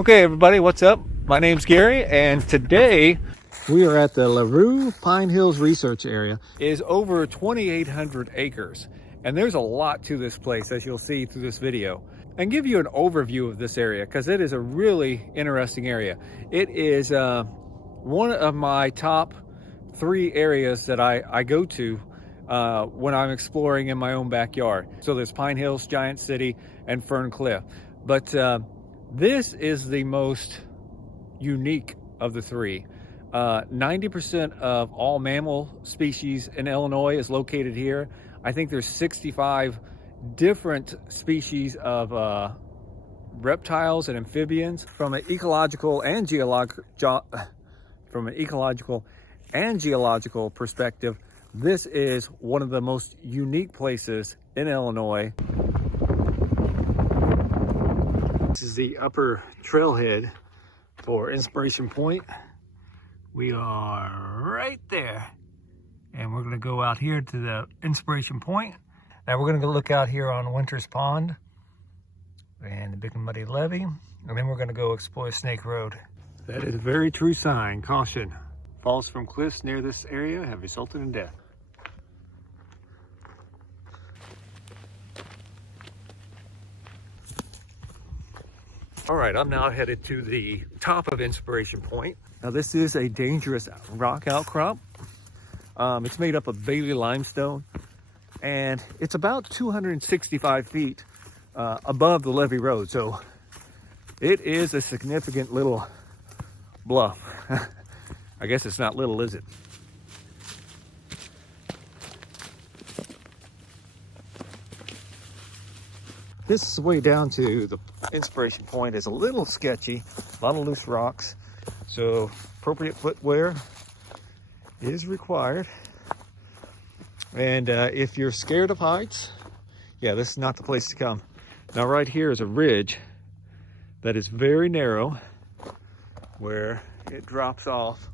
Okay, everybody, what's up? My name's Gary, and today we are at the LaRue Pine Hills Research Area. It is over 2,800 acres, and there's a lot to this place, as you'll see through this video, and give you an overview of this area because it is a really interesting area. It is one of my top 3 areas that I go to when I'm exploring in my own backyard. So there's Pine Hills, Giant City, and Fern Cliff, but this is the most unique of the 3. 90% of all mammal species in Illinois is located here. I think there's 65 different species of reptiles and amphibians. From an ecological and geological perspective, this is one of the most unique places in Illinois. This is the upper trailhead for Inspiration Point. We are right there. And we're gonna go out here to the Inspiration Point. Now we're gonna go look out here on Winters Pond and the Big Muddy Levee. And then we're gonna go explore Snake Road. That is a very true sign. Caution. Falls from cliffs near this area have resulted in death. All right, I'm now headed to the top of Inspiration Point. Now this is a dangerous rock outcrop. It's made up of Bailey limestone, and it's about 265 feet above the levee road. So it is a significant little bluff. I guess it's not little, is it? This way down to the Inspiration Point is a little sketchy, a lot of loose rocks, so appropriate footwear is required. And if you're scared of heights, yeah, this is not the place to come. Now right here is a ridge that is very narrow where it drops off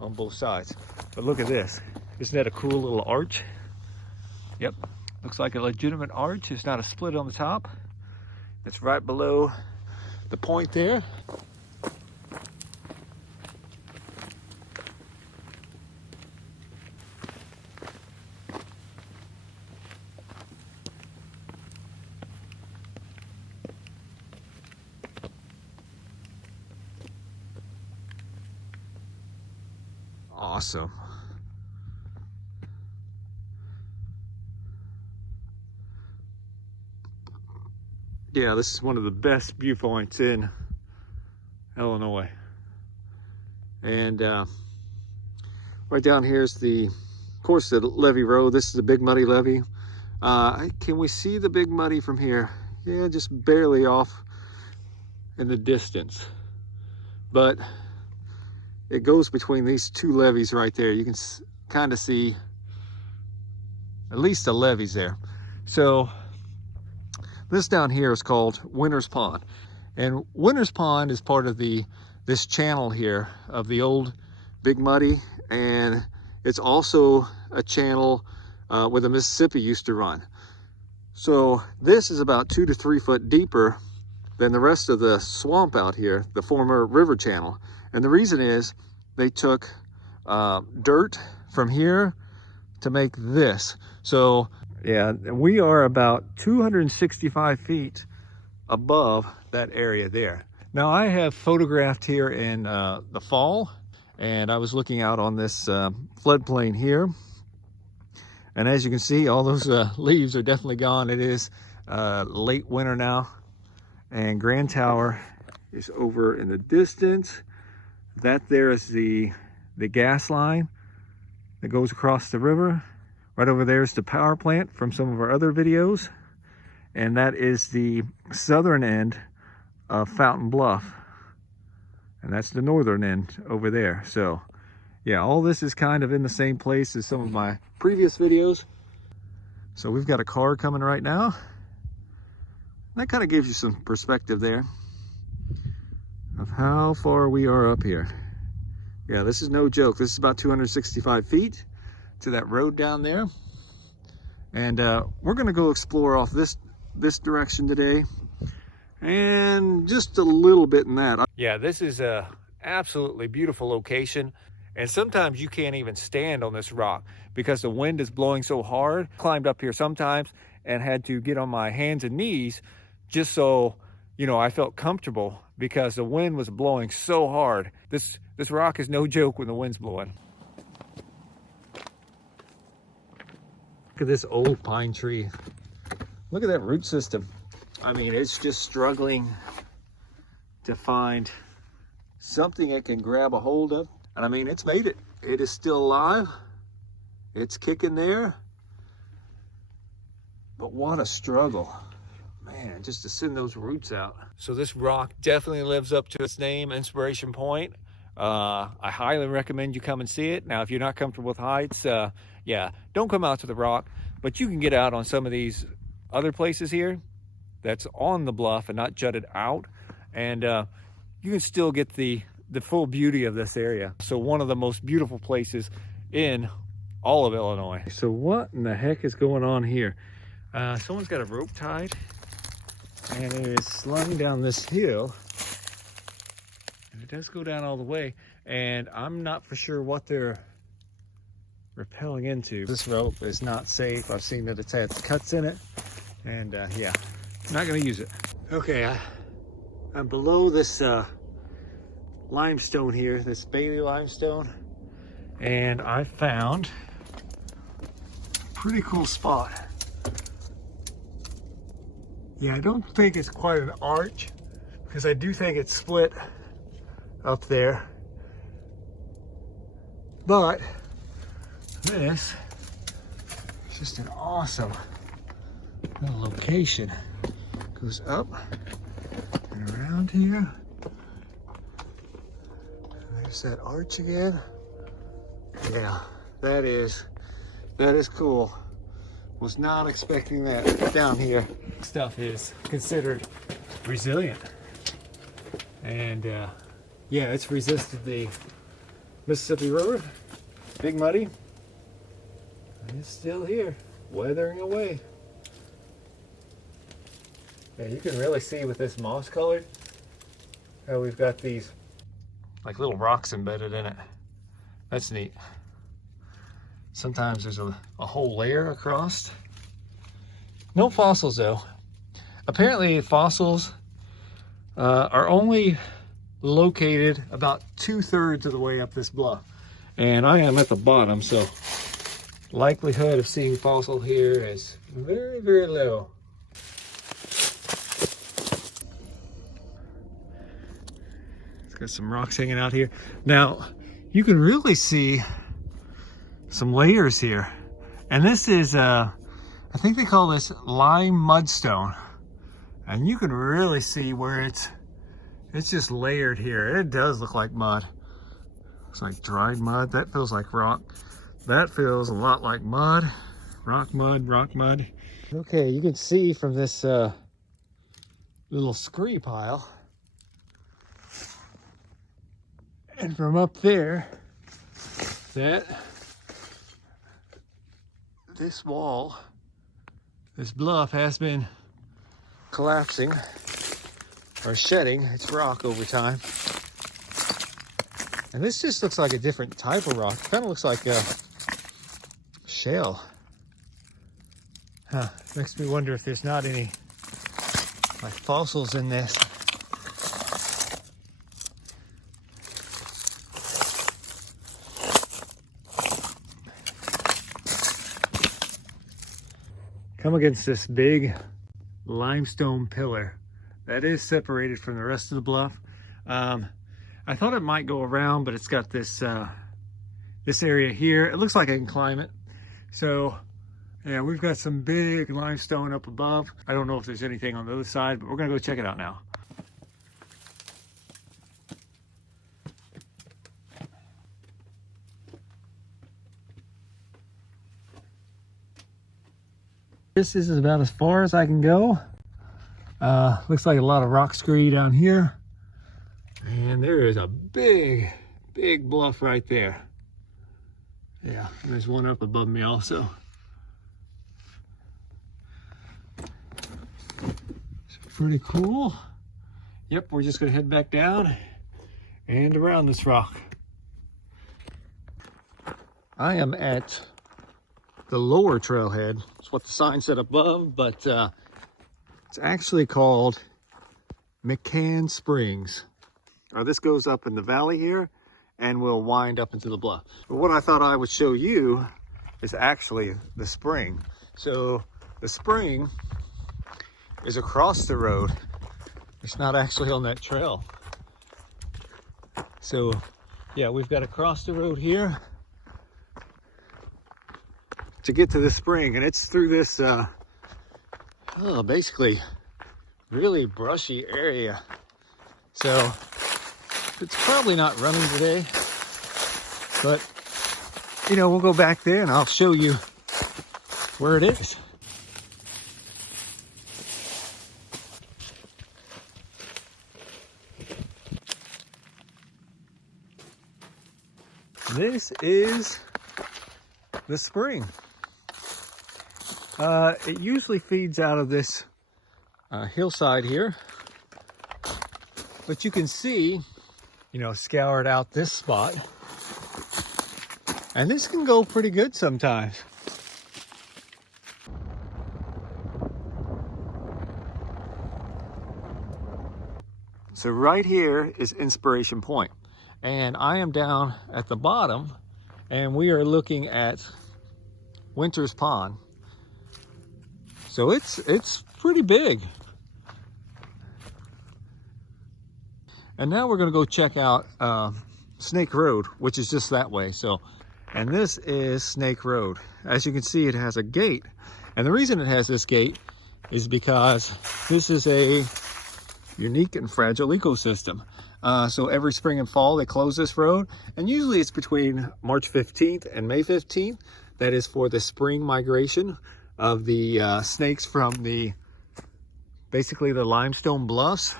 on both sides. But look at this, isn't that a cool little arch? Yep. Looks like a legitimate arch. It's not a split on the top. It's right below the point there. Awesome. Yeah, this is one of the best viewpoints in Illinois. And right down here is of course, the levee road. This is the Big Muddy Levee. Can we see the Big Muddy from here? Yeah, just barely off in the distance. But it goes between these 2 levees right there. You can kind of see at least the levees there. So this down here is called Winters Pond, and Winters Pond is part of this channel here of the old Big Muddy, and it's also a channel where the Mississippi used to run. So this is about 2 to 3 foot deeper than the rest of the swamp out here, the former river channel. And the reason is they took dirt from here to make this. So yeah, we are about 265 feet above that area there. Now I have photographed here in the fall, and I was looking out on this floodplain here. And as you can see, all those leaves are definitely gone. It is late winter now, and Grand Tower is over in the distance. That there is the gas line that goes across the river. Right over there is the power plant from some of our other videos. And that is the southern end of Fountain Bluff. And that's the northern end over there. So yeah, all this is kind of in the same place as some of my previous videos. So we've got a car coming right now. That kind of gives you some perspective there of how far we are up here. Yeah, this is no joke. This is about 265 feet to that road down there. And we're gonna go explore off this direction today. and just a little bit in that. Yeah, this is a absolutely beautiful location. And sometimes you can't even stand on this rock because the wind is blowing so hard. Climbed up here sometimes and had to get on my hands and knees just so, you know, I felt comfortable because the wind was blowing so hard. This rock is no joke when the wind's blowing. Look at this old pine tree. Look at that root system. I mean, it's just struggling to find something it can grab a hold of. And I mean, it's made it. It is still alive. It's kicking there. But what a struggle. Man, just to send those roots out. So this rock definitely lives up to its name, Inspiration Point. I highly recommend you come and see it. Now, if you're not comfortable with heights, yeah, don't come out to the rock. But you can get out on some of these other places here that's on the bluff and not jutted out. And you can still get the full beauty of this area. So one of the most beautiful places in all of Illinois. So what in the heck is going on here? Someone's got a rope tied and it is slung down this hill. And it does go down all the way. And I'm not for sure what they're rappelling into. This rope is not safe. I've seen that it's had cuts in it. And yeah, not gonna use it. Okay, I'm below this limestone here, this Bailey limestone, and I found a pretty cool spot. Yeah, I don't think it's quite an arch because I do think it's split up there, but this is just an awesome little location. Goes up and around here. There's that arch again. Yeah, that is cool. Was not expecting that down here. Stuff is considered resilient. And yeah, it's resisted the Mississippi River, Big Muddy. And it's still here, weathering away. Yeah, you can really see with this moss colored how we've got these like little rocks embedded in it. That's neat. Sometimes there's a whole layer across. No fossils though. Apparently fossils are only located about 2/3 of the way up this bluff. And I am at the bottom, so likelihood of seeing fossil here is very, very low. Got some rocks hanging out here. Now, you can really see some layers here. And this is, I think they call this lime mudstone. And you can really see where it's just layered here. It does look like mud. Looks like dried mud. That feels like rock. That feels a lot like mud. Rock mud, rock mud. Okay, you can see from this little scree pile, and from up there, that this wall, this bluff has been collapsing or shedding its rock over time. And this just looks like a different type of rock. It kind of looks like a shell. Huh, makes me wonder if there's not any like fossils in this. Come against this big limestone pillar that is separated from the rest of the bluff. I thought it might go around, but it's got this this area here. It looks like I can climb it. So yeah, we've got some big limestone up above. I don't know if there's anything on the other side, but we're gonna go check it out now. This is about as far as I can go. Looks like a lot of rock scree down here. And there is a big, big bluff right there. Yeah, and there's one up above me also. It's pretty cool. Yep, we're just gonna head back down and around this rock. I am at the lower trailhead. It's what the sign said above, but it's actually called McCann Springs. This goes up in the valley here and will wind up into the bluff. But what I thought I would show you is actually the spring. So the spring is across the road. It's not actually on that trail. So yeah, we've got to cross the road here to get to the spring, and it's through this basically really brushy area. So it's probably not running today, but you know, we'll go back there and I'll show you where it is. This is the spring. It usually feeds out of this hillside here, but you can see, you know, scoured out this spot, and this can go pretty good sometimes. So right here is Inspiration Point, and I am down at the bottom, and we are looking at Winter's Pond. So it's pretty big. And now we're gonna go check out Snake Road, which is just that way. So, and this is Snake Road. As you can see, it has a gate. And the reason it has this gate is because this is a unique and fragile ecosystem. So every spring and fall, they close this road. And usually it's between March 15th and May 15th. That is for the spring migration of the snakes from basically the limestone bluffs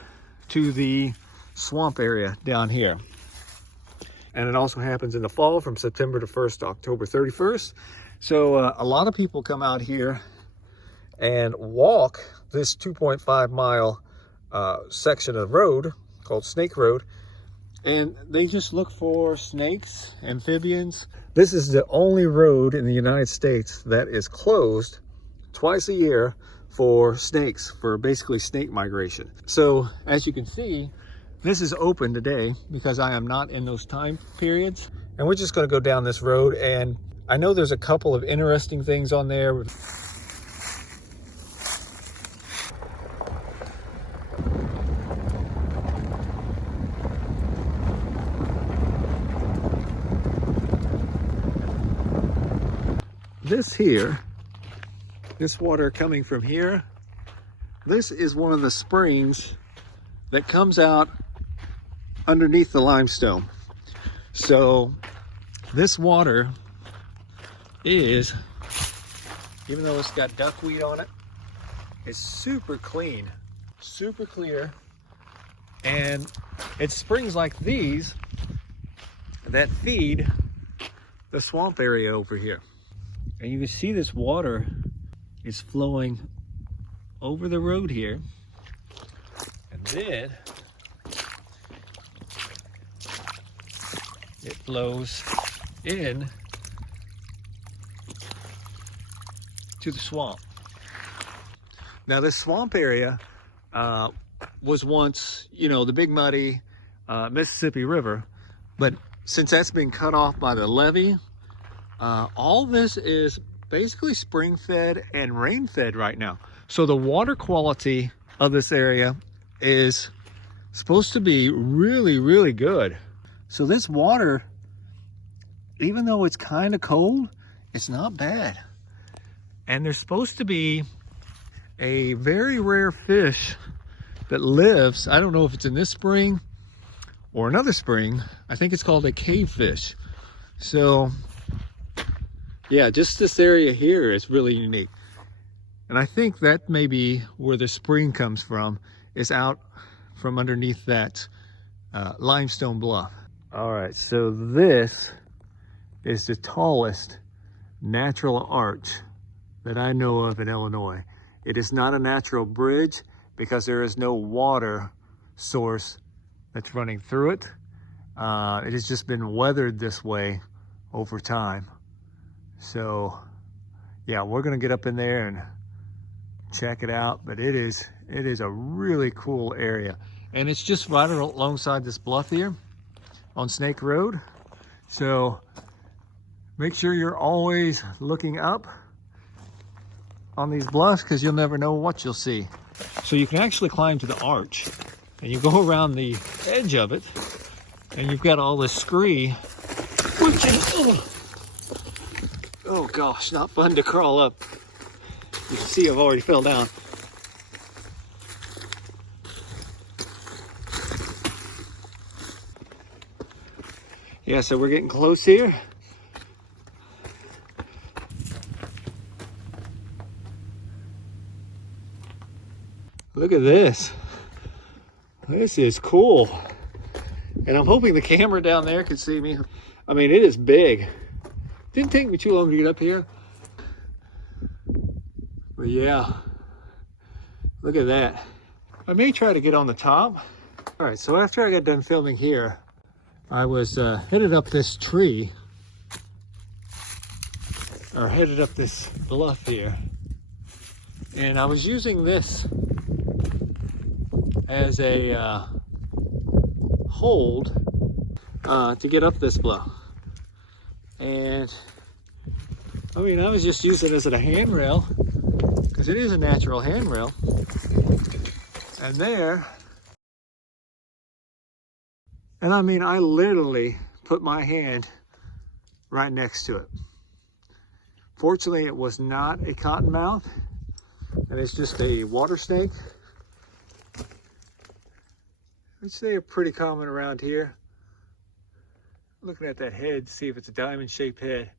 to the swamp area down here. And it also happens in the fall from September to 1st to October 31st. So a lot of people come out here and walk this 2.5 mile section of road called Snake Road, and they just look for snakes, amphibians. This is the only road in the United States that is closed twice a year for snakes, for basically snake migration. So as you can see, this is open today because I am not in those time periods. And we're just gonna go down this road, and I know there's a couple of interesting things on there. This here, this water coming from here, this is one of the springs that comes out underneath the limestone. So this water is, even though it's got duckweed on it, it's super clean, super clear. And it's springs like these that feed the swamp area over here. And you can see this water is flowing over the road here. And then it flows in to the swamp. Now this swamp area was once, you know, the Big Muddy Mississippi River, but since that's been cut off by the levee, all this is basically spring fed and rain fed right now. So the water quality of this area is supposed to be really, really good. So this water, even though it's kind of cold, it's not bad. And there's supposed to be a very rare fish that lives, I don't know if it's in this spring or another spring, I think it's called a cave fish. So yeah, just this area here is really unique. And I think that may be where the spring comes from, is out from underneath that limestone bluff. All right, so this is the tallest natural arch that I know of in Illinois. It is not a natural bridge because there is no water source that's running through it. It has just been weathered this way over time. So yeah, we're gonna get up in there and check it out, but it is a really cool area. And it's just right alongside this bluff here on Snake Road. So make sure you're always looking up on these bluffs, because you'll never know what you'll see. So you can actually climb to the arch and you go around the edge of it, and you've got all this scree, which is, oh gosh, not fun to crawl up. You can see I've already fell down. Yeah, so we're getting close here. Look at this. This is cool. And I'm hoping the camera down there can see me. I mean, it is big. Didn't take me too long to get up here. But yeah, look at that. I may try to get on the top. All right, so after I got done filming here, I was headed up this tree, or headed up this bluff here. And I was using this as a hold to get up this bluff. And I mean, I was just using it as a handrail, because it is a natural handrail. And there, and I mean, I literally put my hand right next to it. Fortunately, it was not a cottonmouth, and it's just a water snake, which they are pretty common around here. Looking at that head, see if it's a diamond-shaped head.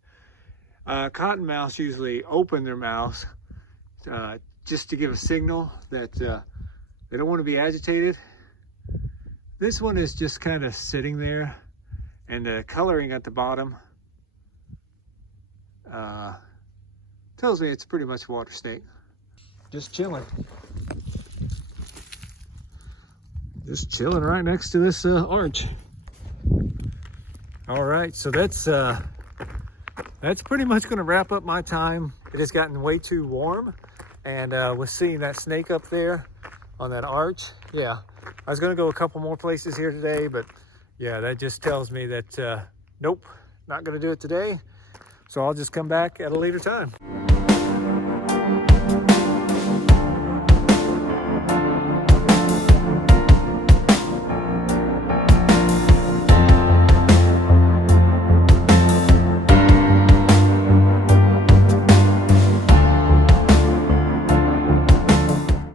Cottonmouths usually open their mouths just to give a signal that they don't want to be agitated. This one is just kind of sitting there, and the coloring at the bottom tells me it's pretty much water snake. Just chilling. Just chilling right next to this arch. All right, so that's pretty much going to wrap up my time. It has gotten way too warm, and with seeing that snake up there on that arch, yeah, I was going to go a couple more places here today, but yeah, that just tells me that nope, not going to do it today. So I'll just come back at a later time.